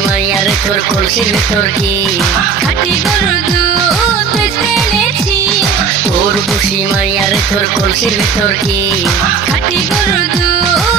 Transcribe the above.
মাইয়ার তোর কলসির ভিতর কি খাটি গরুর দুধ টেনেছি তোর বুসি মাইয়ার তোর কলসির ভিতর কি খাটি গরুর দুধ